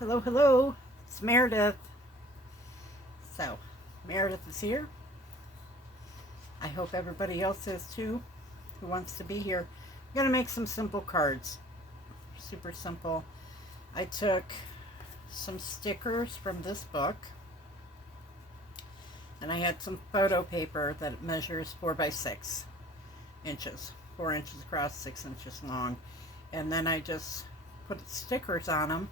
Hello, hello. It's Meredith. So, Meredith is here. I hope everybody else is too who wants to be here. I'm going to make some simple cards. Super simple. I took some stickers from this book and I had some photo paper that measures 4 by 6 inches. 4 inches across, 6 inches long. And then I just put stickers on them.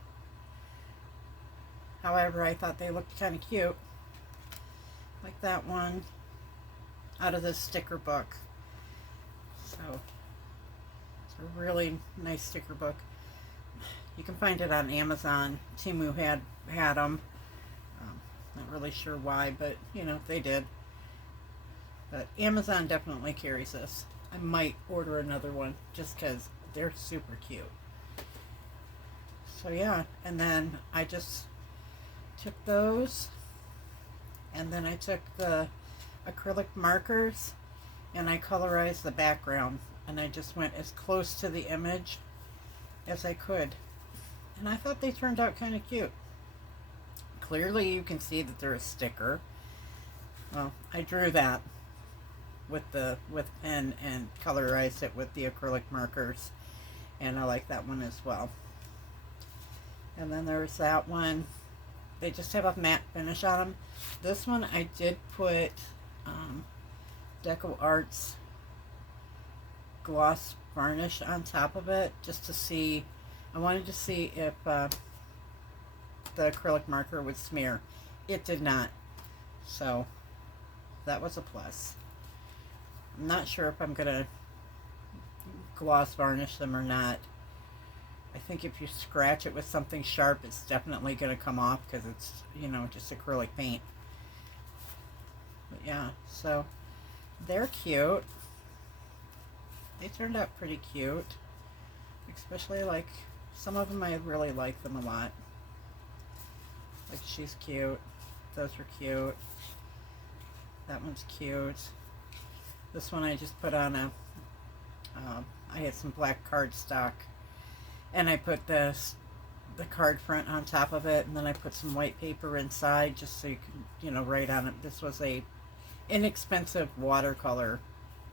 However, I thought they looked kind of cute. Like that one out of this sticker book. So, it's a really nice sticker book. You can find it on Amazon. Timu had them. Not really sure why, but they did. But Amazon definitely carries this. I might order another one just because they're super cute. So yeah, and then I just took those, and then I took the acrylic markers and I colorized the background, and I just went as close to the image as I could, and I thought they turned out kind of cute. Clearly you can see that they're a sticker. Well, I drew that with pen and colorized it with the acrylic markers, and I like that one as well. And then there's that one. They just have a matte finish on them. This one I did put Deco Arts gloss varnish on top of it just to see. I wanted to see if the acrylic marker would smear. It did not. So that was a plus. I'm not sure if I'm going to gloss varnish them or not. I think if you scratch it with something sharp, it's definitely going to come off because it's, just acrylic paint. But yeah, so they're cute. They turned out pretty cute. Especially like some of them, I really like them a lot. Like she's cute. Those are cute. That one's cute. This one I just put on I had some black cardstock. And I put the card front on top of it, and then I put some white paper inside just so you can, write on it. This was a inexpensive watercolor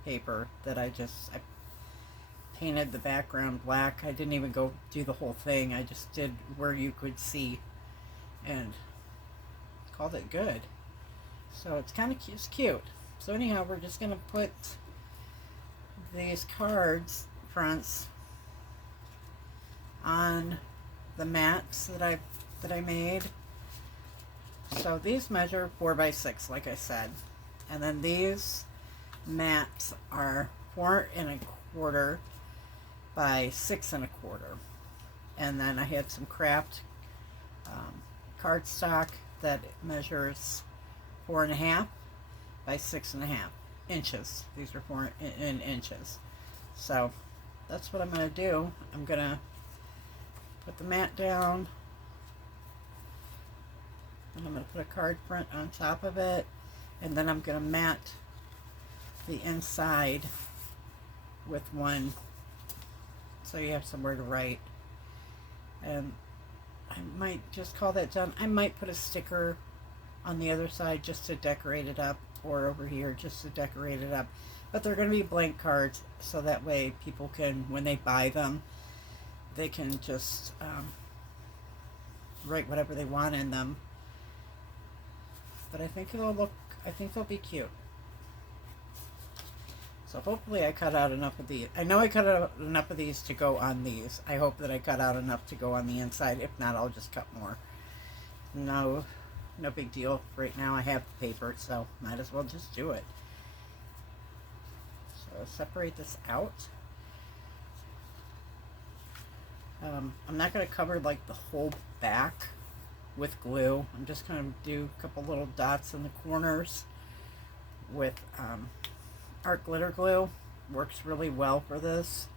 paper that I painted the background black. I didn't even go do the whole thing. I just did where you could see and called it good. So it's kind of it's cute. So anyhow, we're just going to put these cards fronts on the mats that I made. So these measure 4 by 6, like I said, and then these mats are 4 1/4 by 6 1/4, and then I had some craft cardstock that measures 4 1/2 by 6 1/2 inches. These are 4 in inches. So that's what I'm going to do. I'm going to put the mat down, and I'm going to put a card front on top of it, and then I'm going to mat the inside with one so you have somewhere to write. And I might just call that done. I might put a sticker on the other side just to decorate it up, or over here just to decorate it up. But they're going to be blank cards, so that way people can, when they buy them, they can just write whatever they want in them. But I think they'll be cute. So hopefully I cut out enough of these. I know I cut out enough of these to go on these. I hope that I cut out enough to go on the inside. If not, I'll just cut more. No big deal. Right now I have the paper, so might as well just do it. So separate this out. I'm not going to cover like the whole back with glue. I'm just going to do a couple little dots in the corners with art glitter glue. Works really well for this.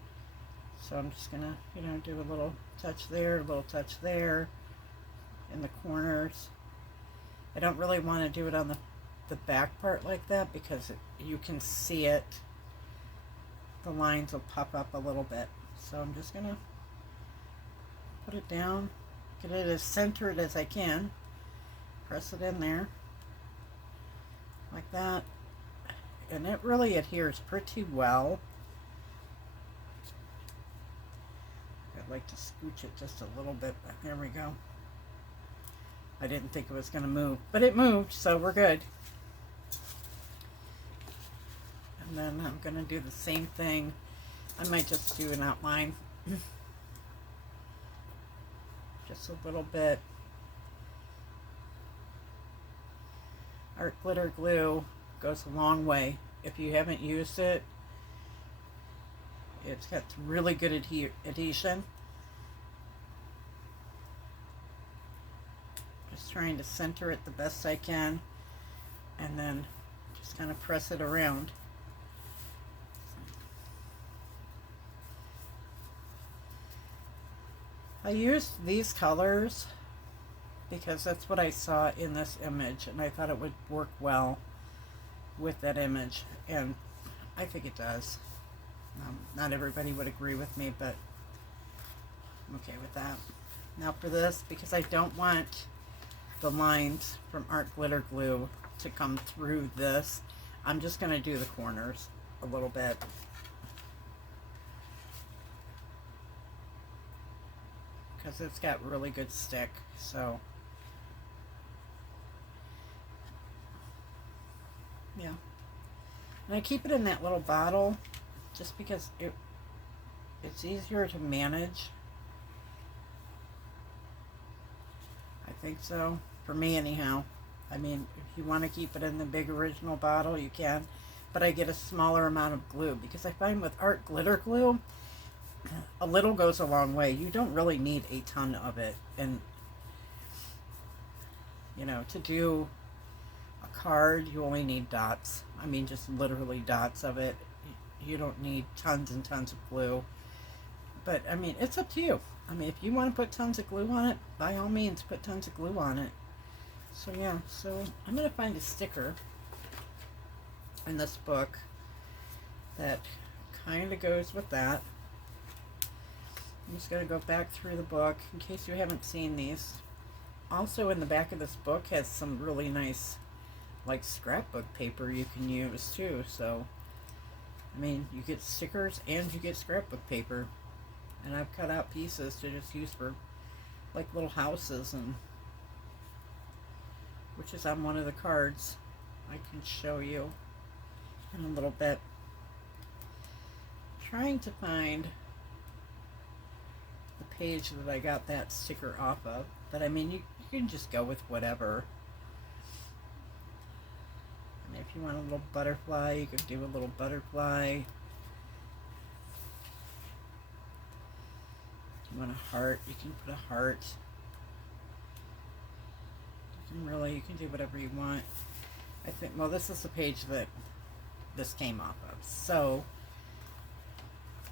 So I'm just going to, do a little touch there, a little touch there in the corners. I don't really want to do it on the back part like that because you can see it. The lines will pop up a little bit. So I'm just going to put it down, get it as centered as I can, press it in there like that, and it really adheres pretty well. I'd like to scooch it just a little bit, but there we go. I didn't think it was going to move, but it moved, so we're good. And then I'm going to do the same thing. I might just do an outline. Just a little bit. Art glitter glue goes a long way. If you haven't used it, it's got really good adhesion. Just trying to center it the best I can, and then just kind of press it around. I used these colors because that's what I saw in this image, and I thought it would work well with that image, and I think it does. Not everybody would agree with me, but I'm okay with that. Now for this, because I don't want the lines from art glitter glue to come through this, I'm just going to do the corners a little bit. Because it's got really good stick, so yeah. And I keep it in that little bottle just because it's easier to manage. I think so, for me anyhow. I mean, if you want to keep it in the big original bottle, you can, but I get a smaller amount of glue because I find with art glitter glue, a little goes a long way. You don't really need a ton of it. And, you know, to do a card, you only need dots. I mean, just literally dots of it. You don't need tons and tons of glue. But, I mean, it's up to you. I mean, if you want to put tons of glue on it, by all means, put tons of glue on it. So, yeah. So, I'm going to find a sticker in this book that kind of goes with that. I'm just going to go back through the book in case you haven't seen these. Also in the back of this book has some really nice like scrapbook paper you can use too. So I mean, you get stickers and you get scrapbook paper. And I've cut out pieces to just use for like little houses, and which is on one of the cards. I can show you in a little bit. Trying to find the page that I got that sticker off of, but I mean, you can just go with whatever. And if you want a little butterfly, you can do a little butterfly. If you want a heart, you can put a heart. You can do whatever you want. I think, well, this is the page that this came off of. So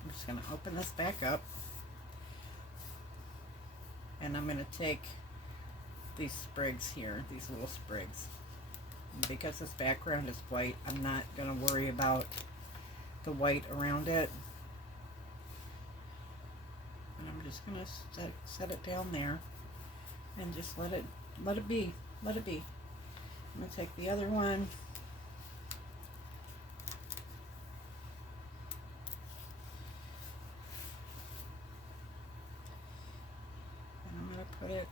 I'm just going to open this back up. And I'm going to take these sprigs here, these little sprigs. And because this background is white, I'm not going to worry about the white around it. And I'm just going to set it down there and just let it be. Let it be. I'm going to take the other one. And I'm going to put it,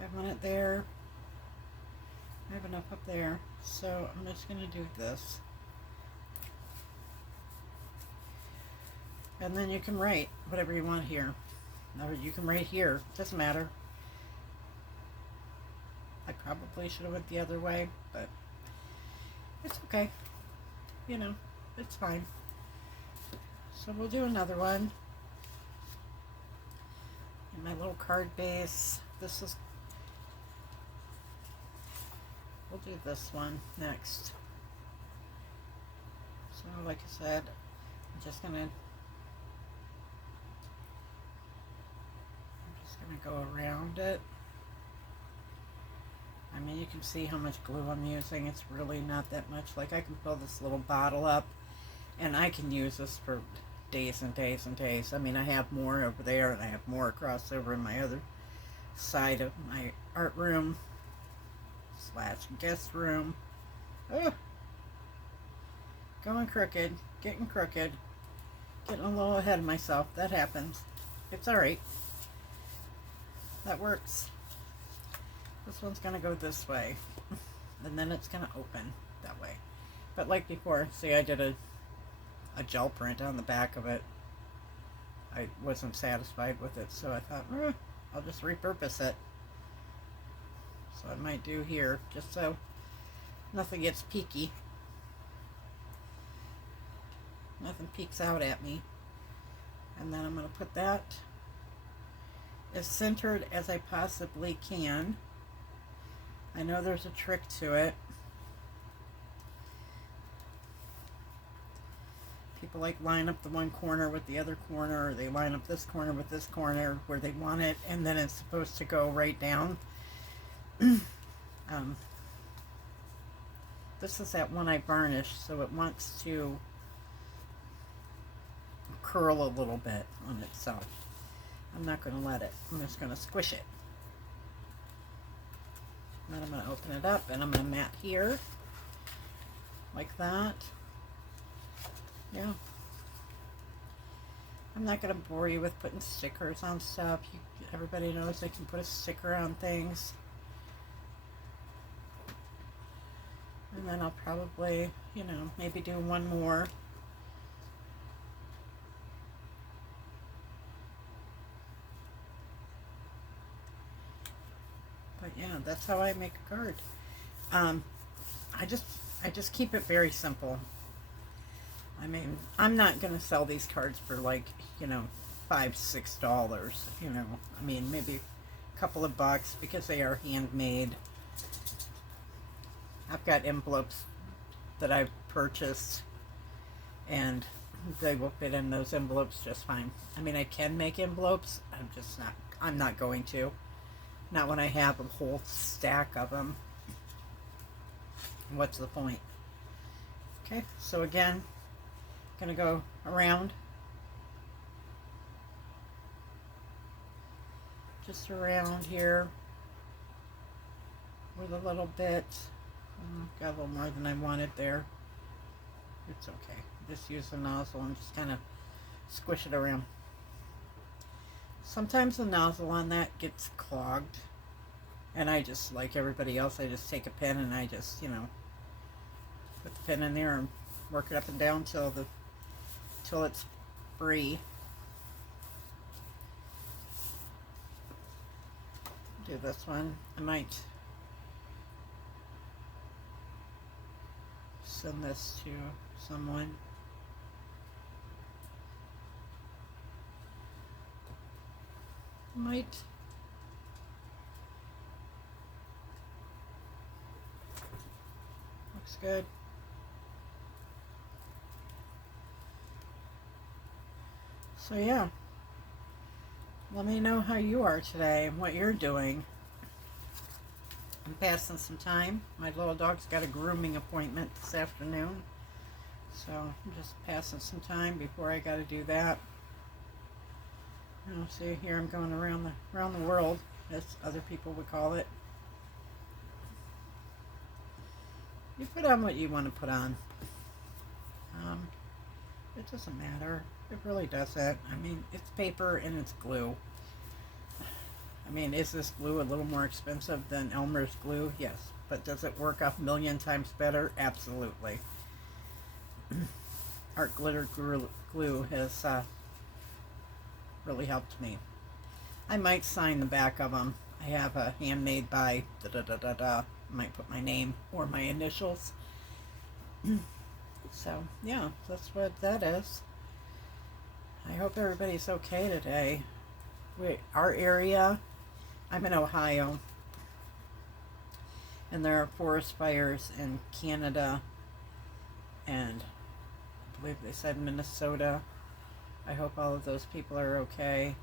I want it there. I have enough up there. So I'm just going to do this. And then you can write whatever you want here. Or you can write here. It doesn't matter. I probably should have went the other way, but it's okay. You know, it's fine. So we'll do another one. In my little card base. We'll do this one next. So like I said, I'm just gonna go around it. I mean, you can see how much glue I'm using. It's really not that much. Like, I can fill this little bottle up, and I can use this for days and days and days. I mean, I have more over there, and I have more across over in my other side of my art room slash guest room. Oh, going crooked, getting crooked, getting a little ahead of myself. That happens. It's alright. That works. This one's going to go this way, and then it's going to open that way. But like before, see, I did a gel print on the back of it. I wasn't satisfied with it, so I thought, I'll just repurpose it. So I might do here, just so nothing gets peeky. Nothing peeks out at me. And then I'm going to put that as centered as I possibly can. I know there's a trick to it. People like line up the one corner with the other corner, or they line up this corner with this corner where they want it, and then it's supposed to go right down. This is that one I varnished, so it wants to curl a little bit on itself. I'm not going to let it. I'm just going to squish it. Then I'm going to open it up, and I'm going to mat here like that. Yeah. I'm not going to bore you with putting stickers on stuff. Everybody knows they can put a sticker on things. And then I'll probably, maybe do one more. But yeah, that's how I make a card. I just keep it very simple. I mean, I'm not going to sell these cards for like, $5, $6, I mean, maybe a couple of bucks because they are handmade. I've got envelopes that I've purchased, and they will fit in those envelopes just fine. I mean, I can make envelopes. I'm not going to. Not when I have a whole stack of them. What's the point? Okay, so again, gonna go around, just around here with a little bit. Got a little more than I wanted there. It's okay. Just use the nozzle and just kind of squish it around. Sometimes the nozzle on that gets clogged, and I just, like everybody else, I just take a pen and I just, put the pen in there and work it up and down till it's free. Do this one. I might send this to someone. Might. Looks good. So yeah, let me know how you are today and what you're doing. I'm passing some time. My little dog's got a grooming appointment this afternoon, so I'm just passing some time before I got to do that. See here, I'm going around the world, as other people would call it. You put on what you want to put on. It doesn't matter. It really doesn't. I mean, it's paper and it's glue. I mean, is this glue a little more expensive than Elmer's glue? Yes. But does it work a million times better? Absolutely. Art glitter glue has really helped me. I might sign the back of them. I have a handmade by I might put my name or my initials. So yeah, that's what that is. I hope everybody's okay today. Our area, I'm in Ohio, and there are forest fires in Canada, and I believe they said Minnesota. I hope all of those people are okay.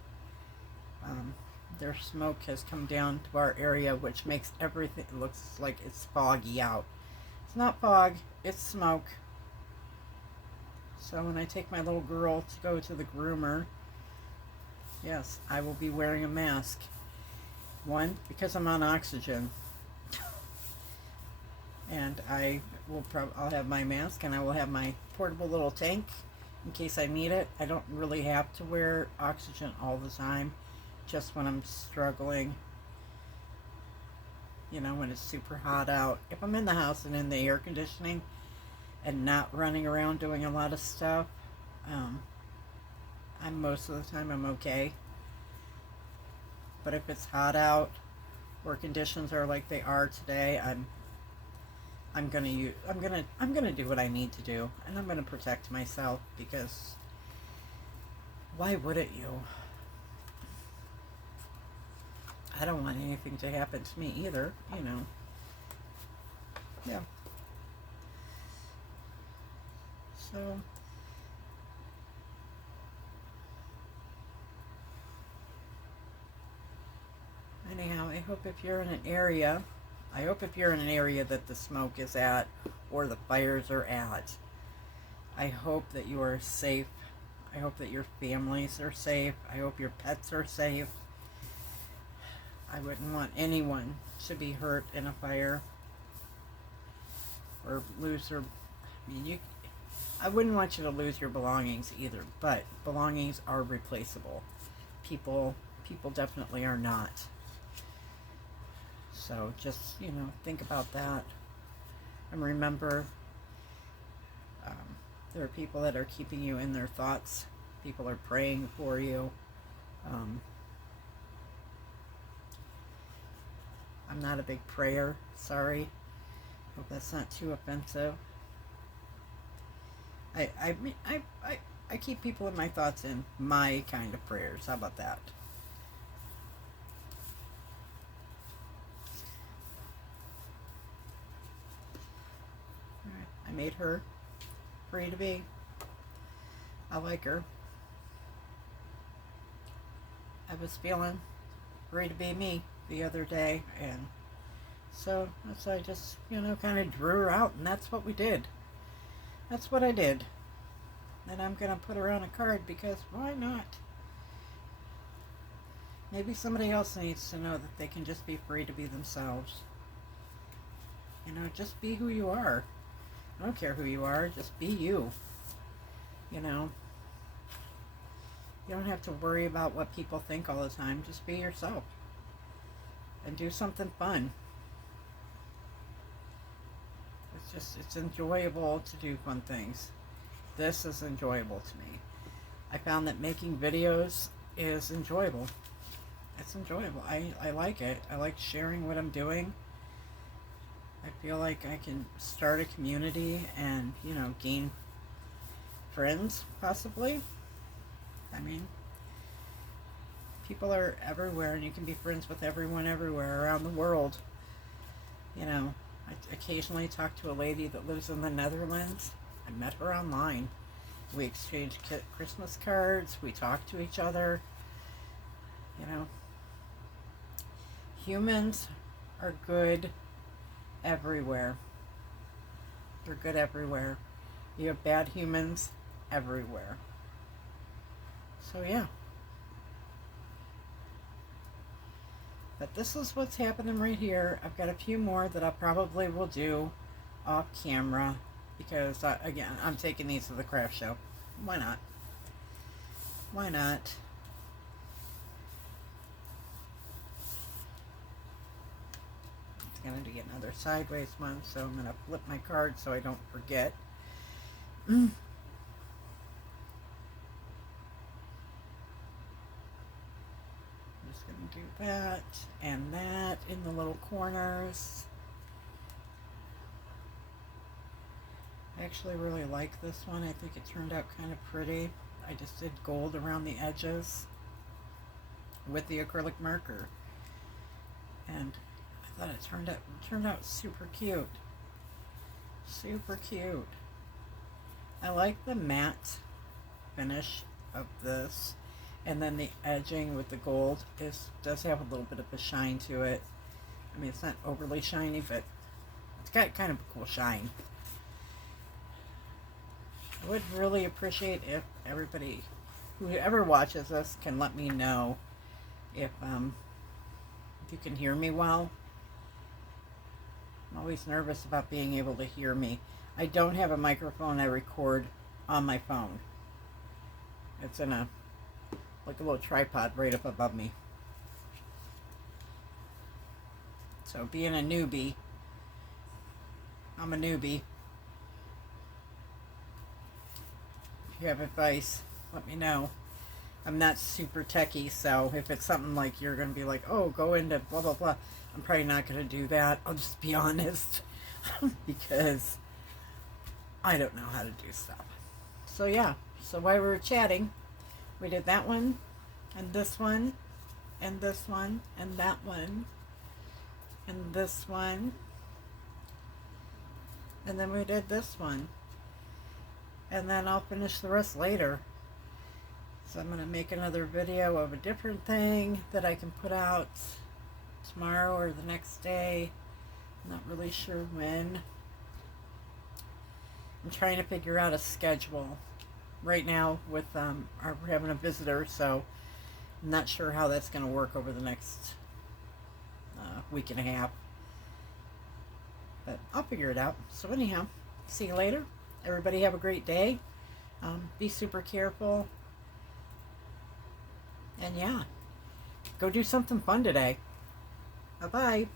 Their smoke has come down to our area, which makes everything, it looks like it's foggy out. It's not fog, it's smoke. So when I take my little girl to go to the groomer, yes, I will be wearing a mask. One, because I'm on oxygen. And I'll have my mask, and I will have my portable little tank in case I need it. I don't really have to wear oxygen all the time, just when I'm struggling. You know, when it's super hot out. If I'm in the house and in the air conditioning and not running around doing a lot of stuff, I'm most of the time I'm okay. But if it's hot out or conditions are like they are today, I'm gonna do what I need to do, and I'm gonna protect myself, because why wouldn't you? I don't want anything to happen to me either, you know. Yeah. So anyhow, I hope if you're in an area that the smoke is at or the fires are at, I hope that you are safe. I hope that your families are safe. I hope your pets are safe. I wouldn't want anyone to be hurt in a fire or lose their, I wouldn't want you to lose your belongings either, but belongings are replaceable. People definitely are not. So just, think about that. And remember, there are people that are keeping you in their thoughts. People are praying for you. I'm not a big prayer, sorry. Hope that's not too offensive. I keep people in my thoughts in my kind of prayers. How about that? Alright, I made her free to be. I like her. I was feeling free to be me the other day, and so I just, kind of drew her out, and that's what we did. That's what I did. And I'm going to put her on a card, because why not? Maybe somebody else needs to know that they can just be free to be themselves. Just be who you are. I don't care who you are, just be you. You don't have to worry about what people think all the time. Just be yourself. And do something fun. It's enjoyable to do fun things. This is enjoyable to me. I found that making videos is enjoyable. It's enjoyable. I like it. I like sharing what I'm doing. I feel like I can start a community and, gain friends, possibly. People are everywhere, and you can be friends with everyone everywhere around the world. I occasionally talk to a lady that lives in the Netherlands. I met her online. We exchanged Christmas cards. We talk to each other. Humans are good everywhere. They're good everywhere. You have bad humans everywhere. So yeah. But this is what's happening right here. I've got a few more that I probably will do off camera, because again, I'm taking these to the craft show. Why not? Why not? It's going to get another sideways one, so I'm going to flip my card so I don't forget. Do that and that in the little corners. I actually really like this one. I think it turned out kind of pretty. I just did gold around the edges with the acrylic marker, and I thought it turned out super cute. Super cute. I like the matte finish of this. And then the edging with the gold does have a little bit of a shine to it. It's not overly shiny, but it's got kind of a cool shine. I would really appreciate if everybody, whoever watches this, can let me know if you can hear me well. I'm always nervous about being able to hear me. I don't have a microphone. I record on my phone. It's in a like a little tripod right up above me. So being a newbie, I'm a newbie. If you have advice, let me know. I'm not super techie, so if it's something like you're going to be like, oh, go into blah, blah, blah, I'm probably not going to do that. I'll just be honest because I don't know how to do stuff. So yeah, so while we were chatting, we did that one, and this one, and this one, and that one, and this one, and then we did this one. And then I'll finish the rest later. So I'm going to make another video of a different thing that I can put out tomorrow or the next day. I'm not really sure when. I'm trying to figure out a schedule right now with we're having a visitor, so I'm not sure how that's going to work over the next week and a half. But I'll figure it out. So anyhow, see you later. Everybody have a great day. Be super careful. And yeah, go do something fun today. Bye-bye.